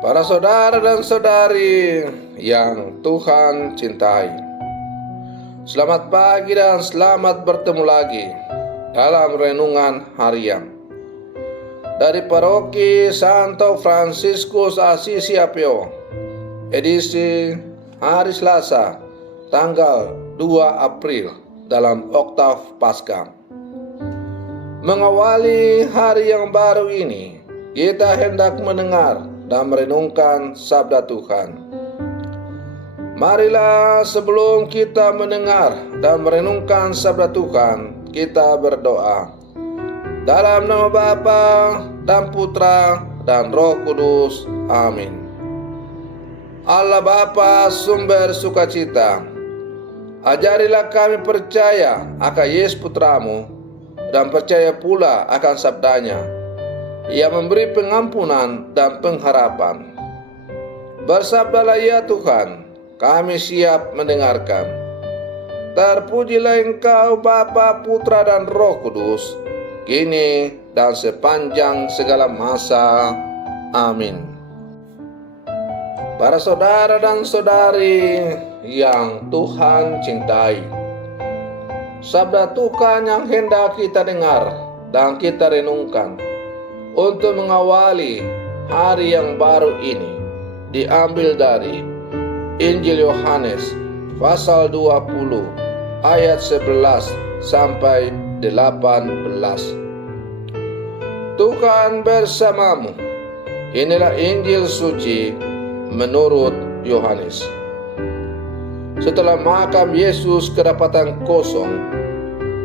Para saudara dan saudari yang Tuhan cintai, selamat pagi dan selamat bertemu lagi dalam renungan harian dari Paroki Santo Fransiskus Assisi Apio, edisi hari Selasa, tanggal 2 April dalam Oktav Paskah. Mengawali hari yang baru ini, kita hendak mendengar dan merenungkan sabda Tuhan. Marilah sebelum kita mendengar dan merenungkan sabda Tuhan, kita berdoa. Dalam nama Bapa dan Putra dan Roh Kudus. Amin. Allah Bapa, sumber sukacita, ajarilah kami percaya akan Yesus Putramu dan percaya pula akan sabdanya. Ia memberi pengampunan dan pengharapan. Bersabdalah ya Tuhan, kami siap mendengarkan. Terpujilah Engkau Bapa, Putra dan Roh Kudus, kini dan sepanjang segala masa. Amin. Para saudara dan saudari yang Tuhan cintai, sabda Tuhan yang hendak kita dengar dan kita renungkan untuk mengawali hari yang baru ini diambil dari Injil Yohanes pasal 20 ayat 11 sampai 18. Tuhan bersamamu. Inilah Injil suci menurut Yohanes. Setelah makam Yesus kedapatan kosong,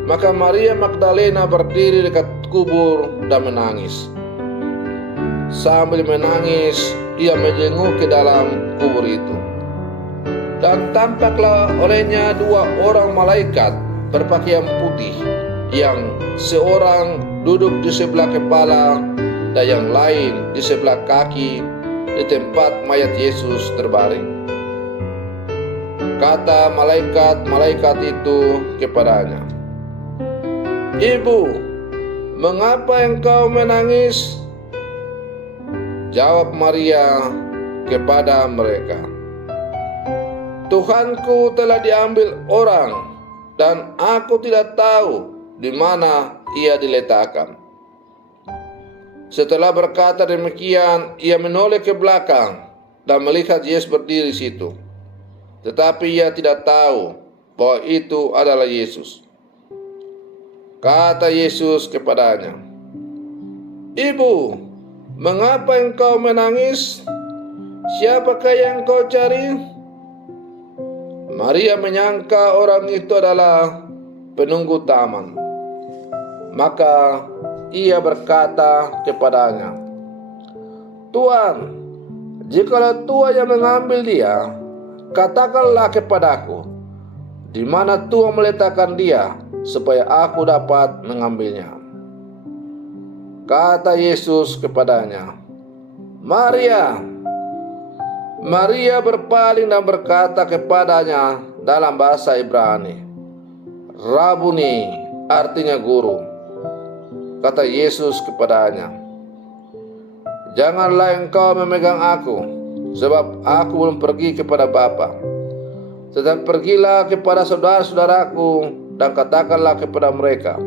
maka Maria Magdalena berdiri dekat kubur dan menangis. Sambil menangis, ia menjenguk ke dalam kubur itu. Dan tampaklah olehnya dua orang malaikat berpakaian putih, yang seorang duduk di sebelah kepala dan yang lain di sebelah kaki di tempat mayat Yesus terbaring. Kata malaikat-malaikat itu kepadanya, "Ibu, mengapa engkau menangis?" Jawab Maria kepada mereka, "Tuhanku telah diambil orang, dan aku tidak tahu di mana ia diletakkan." Setelah berkata demikian, ia menoleh ke belakang dan melihat Yesus berdiri di situ. Tetapi ia tidak tahu bahwa itu adalah Yesus. Kata Yesus kepadanya, "Ibu, mengapa engkau menangis? Siapakah yang kau cari?" Maria menyangka orang itu adalah penunggu taman. Maka ia berkata kepadanya, "Tuan, jikalau Tuhan yang mengambil dia, katakanlah kepadaku di mana Tuhan meletakkan dia, supaya aku dapat mengambilnya." Kata Yesus kepadanya, "Maria." Maria berpaling dan berkata kepadanya dalam bahasa Ibrani, "Rabuni," artinya guru. Kata Yesus kepadanya, "Janganlah engkau memegang aku, sebab aku belum pergi kepada Bapa. Tetapi pergilah kepada saudara-saudaraku dan katakanlah kepada mereka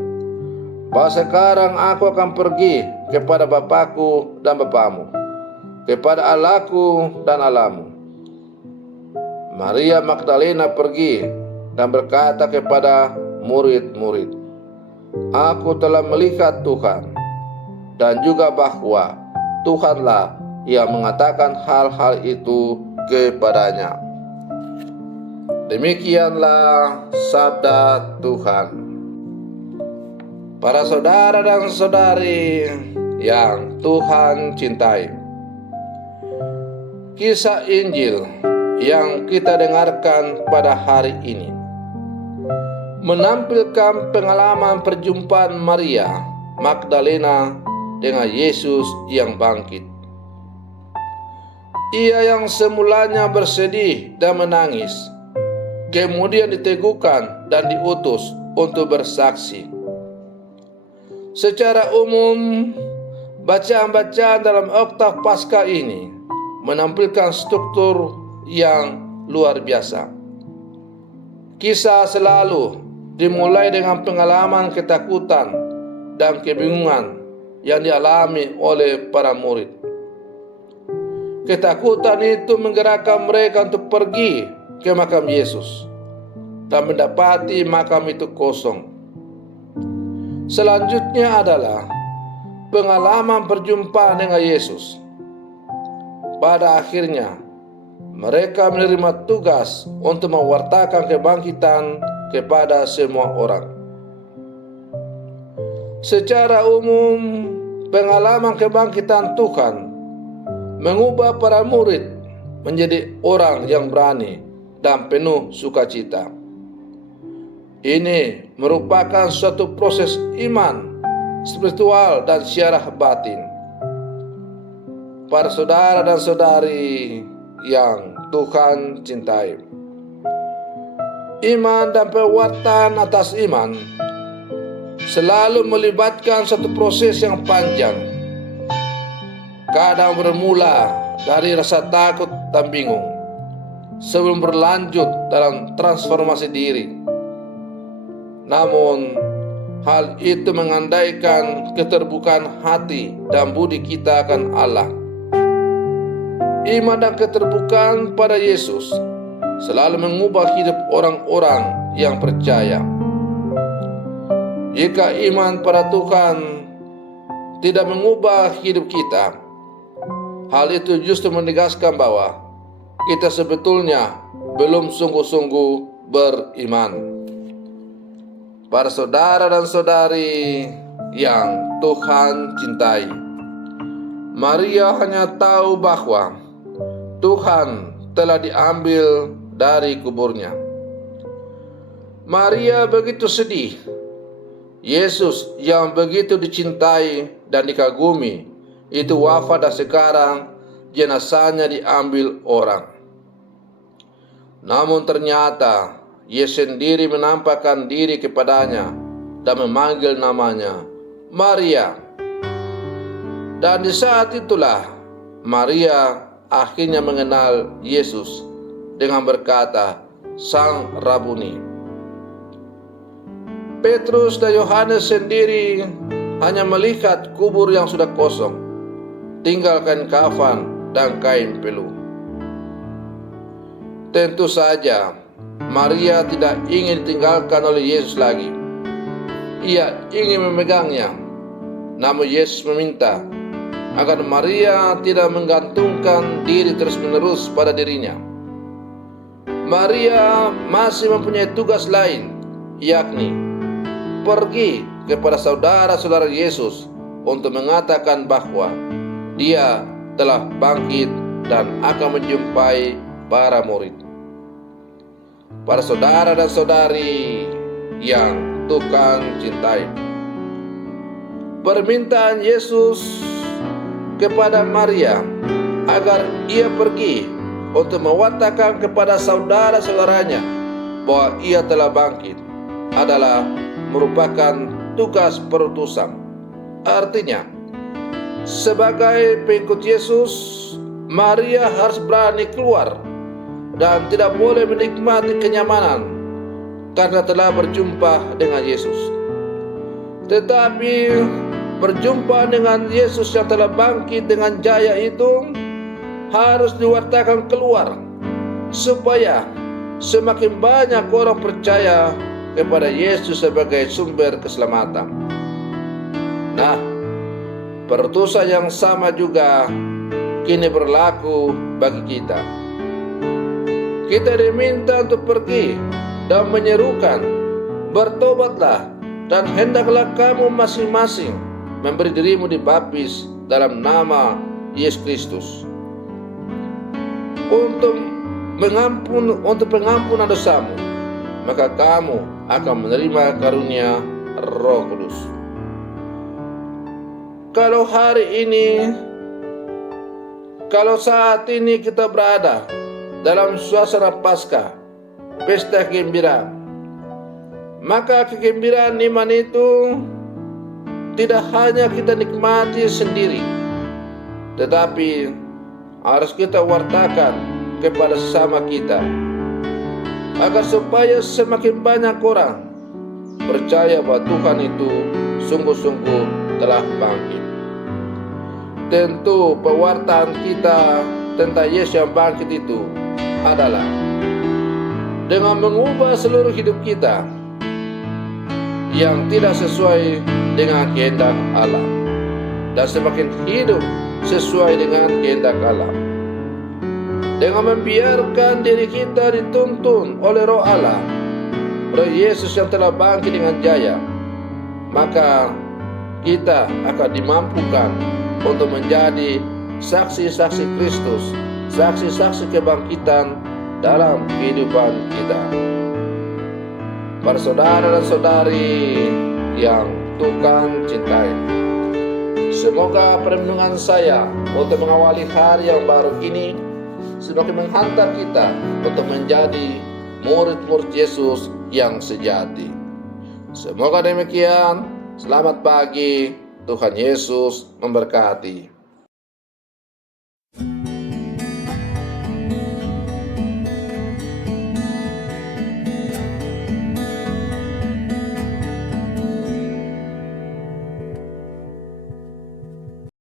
bahwa sekarang aku akan pergi kepada Bapakku dan Bapamu, kepada Allahku dan Allahmu." Maria Magdalena pergi dan berkata kepada murid-murid, "Aku telah melihat Tuhan, dan juga bahwa Tuhanlah yang mengatakan hal-hal itu kepadanya." Demikianlah sabda Tuhan. Para saudara dan saudari yang Tuhan cintai, kisah Injil yang kita dengarkan pada hari ini menampilkan pengalaman perjumpaan Maria Magdalena dengan Yesus yang bangkit. Ia yang semulanya bersedih dan menangis, kemudian diteguhkan dan diutus untuk bersaksi. Secara umum, bacaan-bacaan dalam Oktav Paskah ini menampilkan struktur yang luar biasa. Kisah selalu dimulai dengan pengalaman ketakutan dan kebingungan yang dialami oleh para murid. Ketakutan itu menggerakkan mereka untuk pergi ke makam Yesus dan mendapati makam itu kosong. Selanjutnya adalah pengalaman berjumpa dengan Yesus. Pada akhirnya, mereka menerima tugas untuk mewartakan kebangkitan kepada semua orang. Secara umum, pengalaman kebangkitan Tuhan mengubah para murid menjadi orang yang berani dan penuh sukacita. Ini merupakan suatu proses iman, spiritual, dan syarah batin. Para saudara dan saudari yang Tuhan cintai, iman dan pewartaan atas iman selalu melibatkan satu proses yang panjang. Kadang bermula dari rasa takut dan bingung sebelum berlanjut dalam transformasi diri. Namun, hal itu mengandaikan keterbukaan hati dan budi kita akan Allah. Iman dan keterbukaan pada Yesus selalu mengubah hidup orang-orang yang percaya. Jika iman pada Tuhan tidak mengubah hidup kita, hal itu justru menegaskan bahwa kita sebetulnya belum sungguh-sungguh beriman. Para saudara dan saudari yang Tuhan cintai, Maria hanya tahu bahwa Tuhan telah diambil dari kuburnya. Maria begitu sedih. Yesus yang begitu dicintai dan dikagumi itu wafat dan sekarang jenazahnya diambil orang. Namun ternyata Yesus sendiri menampakkan diri kepadanya dan memanggil namanya Maria. Dan di saat itulah Maria akhirnya mengenal Yesus dengan berkata, Sang Rabuni. Petrus dan Yohanes sendiri hanya melihat kubur yang sudah kosong, tinggal kain kafan dan kain peluh. Tentu saja Maria tidak ingin ditinggalkan oleh Yesus lagi. Ia ingin memegangnya. Namun Yesus meminta agar Maria tidak menggantungkan diri terus-menerus pada dirinya. Maria masih mempunyai tugas lain, yakni pergi kepada saudara-saudara Yesus untuk mengatakan bahwa Dia telah bangkit dan akan menjumpai para murid. Para saudara dan saudari yang Tuhan cintai, permintaan Yesus kepada Maria agar ia pergi untuk mewatakan kepada saudara-saudaranya bahwa ia telah bangkit adalah merupakan tugas perutusan. Artinya, sebagai pengikut Yesus, Maria harus berani keluar dan tidak boleh menikmati kenyamanan karena telah berjumpa dengan Yesus. Tetapi berjumpa dengan Yesus yang telah bangkit dengan jaya itu harus diwartakan keluar supaya semakin banyak orang percaya kepada Yesus sebagai sumber keselamatan. Nah, perutusan yang sama juga kini berlaku bagi kita. Kita diminta untuk pergi dan menyerukan, bertobatlah dan hendaklah kamu masing-masing memberi dirimu dibaptis dalam nama Yesus Kristus untuk pengampunan dosamu, maka kamu akan menerima karunia Roh Kudus. Kalau saat ini kita berada dalam suasana Paskah, pesta gembira, maka kegembiraan iman itu tidak hanya kita nikmati sendiri, tetapi harus kita wartakan kepada sesama kita, agar supaya semakin banyak orang percaya bahwa Tuhan itu sungguh-sungguh telah bangkit. Tentu pewartaan kita tentang Yesus yang bangkit itu adalah dengan mengubah seluruh hidup kita yang tidak sesuai dengan kehendak Allah, dan semakin hidup sesuai dengan kehendak Allah. Dengan membiarkan diri kita dituntun oleh Roh Allah, Roh Yesus yang telah bangkit dengan jaya, maka kita akan dimampukan untuk menjadi saksi-saksi Kristus, saksi-saksi kebangkitan dalam kehidupan kita. Para saudara dan saudari yang Tuhan cintai, semoga perlindungan saya untuk mengawali hari yang baru ini semakin menghantar kita untuk menjadi murid-murid Yesus yang sejati. Semoga demikian. Selamat pagi, Tuhan Yesus memberkati.